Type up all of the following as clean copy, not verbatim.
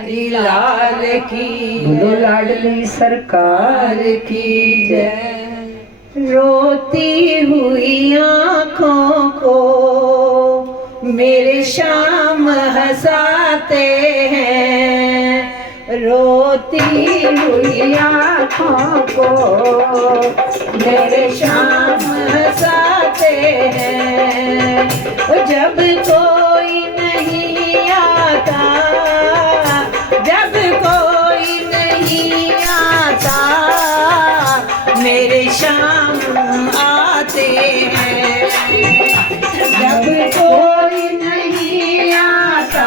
हरी लाल की बोलो लाडली सरकार की जय। रोती हुई आँखों को मेरे श्याम हंसाते हैं। रोती हुई आँखों को मेरे श्याम हंसाते हैं। जब कोई नहीं आता, जब कोई नहीं आता, मेरे श्याम आते हैं। जब कोई नहीं आता,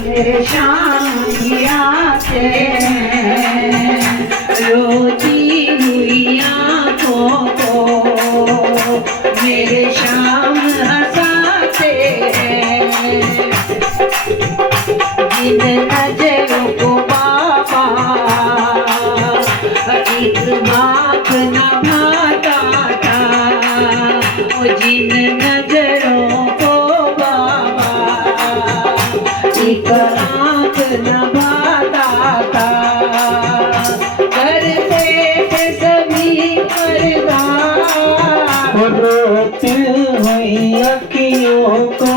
मेरे श्याम ही आते हैं। रोती हुई आँखों को मेरे श्याम हंसाते हैं। जिन नजरों को बाबा एक बात न भाता था, वो जिन नजरों को बाबा एक आँख न भाता था, करते थे सभी पर्दा। रोती हुई अखियों को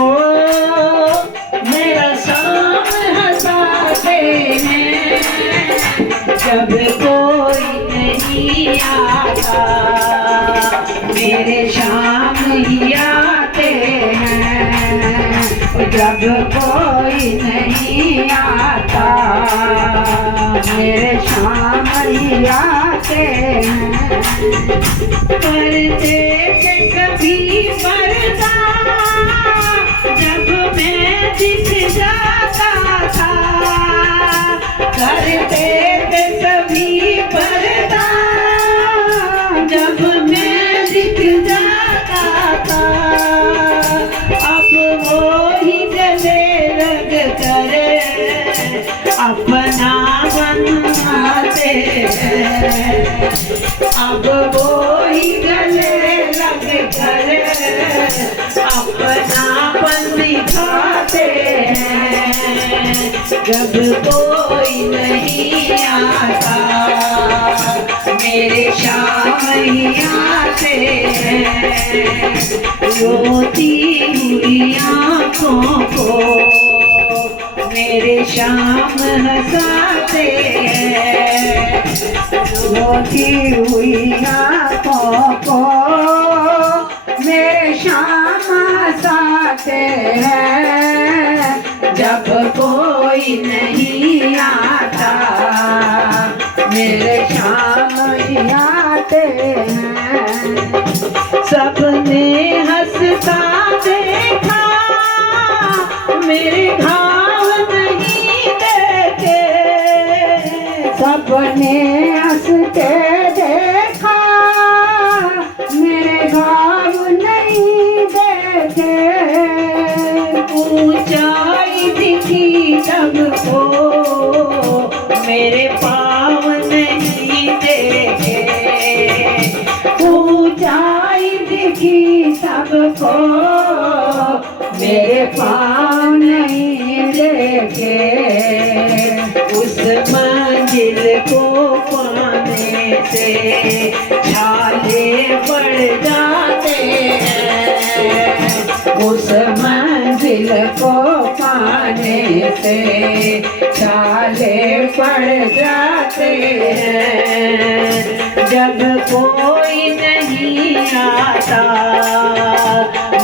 मेरा शाम हंसाते हैं। जब कोई नहीं आता, मेरे श्याम ही आते हैं। जब कोई नहीं आता, मेरे श्याम ही आते हैं। करते थे कभी पर्दा, जब मैं दिख जाता था, करते थे सभी पर्दा, जब मैं दिख जाता था। अब वो ही गले लग कर अपना बनाते हैं। अब वो ही गले लग कर अपनापन दिखाते हैं। जब कोई नहीं आता, मेरे श्याम ही आते हैं। रोती हुई आँखों को मेरे श्याम हंसाते हैं। रोती हुई आँखों को मेरे श्याम हंसाते हैं। जब कोई नहीं आता, मेरे श्याम ही आते हैं। सबने हंसता देखा, मेरे घाव नहीं देखे। सबने हंसते देखा, मेरे घाव नहीं देखे। ऊंचाई दिखी सबको, मेरे पाँव नहीं देखे। ऊंचाई दिखी सबको, मेरे पाँव नहीं देखे। उस मंजिल को पाने से छाले पड़ जाते हैं। उस मंजिल को पाने से छाले पड़ जाते हैं। जब कोई नहीं आता,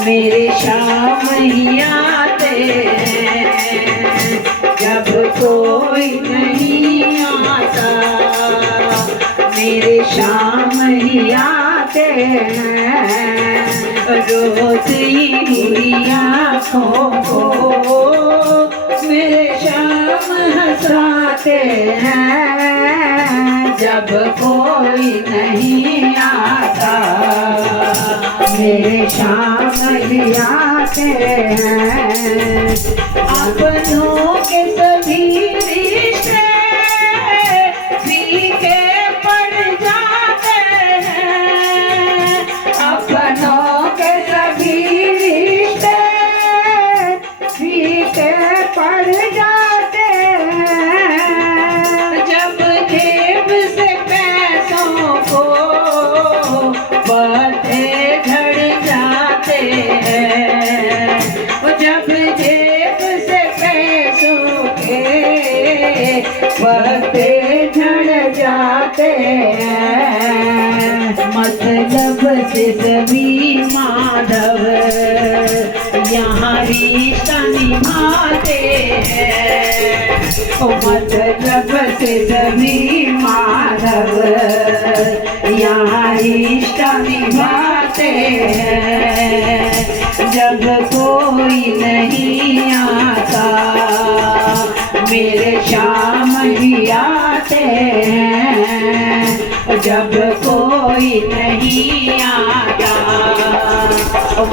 मेरे श्याम ही आते हैं। जब कोई नहीं आता, मेरे श्याम ही आते हैं। रोती हुई आँखों को मेरे श्याम हंसाते हैं। जब कोई नहीं आता, मेरे श्याम ही आते हैं। अपनों के सभी रिश्ते फीके पड़ जाते हैं। अपनों के सभी रिश्ते फीके पड़ जाते आते हैं। मतलब से सभी माधव यहाँ रिश्ता निभाते हैं। मतलब से सभी माधव यहाँ रिश्ता निभाते हैं। जब कोई नहीं आता मेरे श्याम ही आते हैं। जब कोई नहीं आता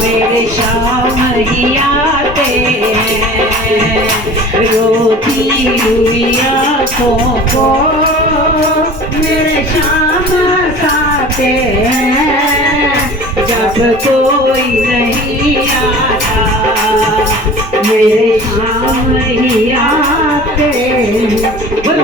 मेरे श्याम ही आते हैं। रोती हुई आँखों को मेरे श्याम हंसाते हैं। जब कोई नहीं आता मेरे श्याम ही आते हैं।